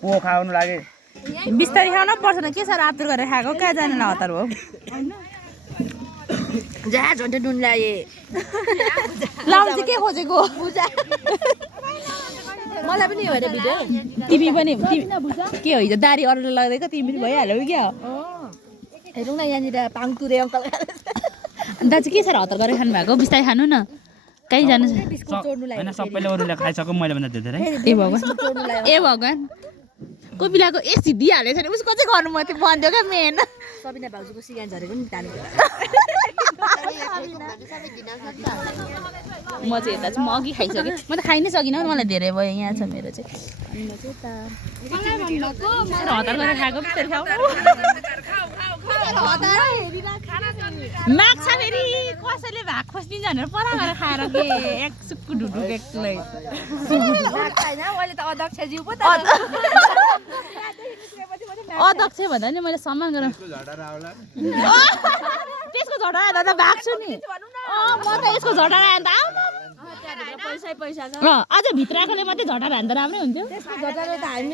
ओ खाउनु लागि बिस्तारै खाउन पर्छ न के साह्रो आतुर गरेर खाएको कहाँ जानु न हतार भयो जा झन्डै नुन लाए लाउनु चाहिँ के खोजेको मलाई पनि हो अरे बुझ्यो तिमी पनि के हो हिजो दारी अरूले लगाइदिएको तिमी पनि भइहाल्यो क्या हेरौँ न यहाँनिर पाङतुरे अङ्कल दाजु के साह्रो हतार गरेर खानु भएको बिस्तारै खानु न कहीँ जानु छ होइन सबैले अरूले खाइसक्यो मैले भन्दा धेरै ए भगवान् को बिलाको ए सिद्धिहालेछ नि उसको चाहिँ गर्नु म त्यो भन्थ्यो क्या मेन सबिना भाउजूको सिगान झरेको नि तानेको म चाहिँ यता चाहिँ म अघि खाइसकेँ म त खाइ नै सकिनँ मलाई धेरै भयो यहाँ छ मेरो चाहिँ हतार गरेर खाएको बिस्तारै माग्छ फेरि कसैले भाग खोज्दिन्छ भनेर परा गरेर खाएर के एक सुक्कु ढुढुक एक्लै अध्यक्ष भन्दा नि मैले सम्मान गरेर त्यसको झटा आएर त भाग्छु नि म त यसको झटा आएर त पैसा छ अझ भित्रकोले मात्रै झटा हान्दा राम्रै हुन्थ्यो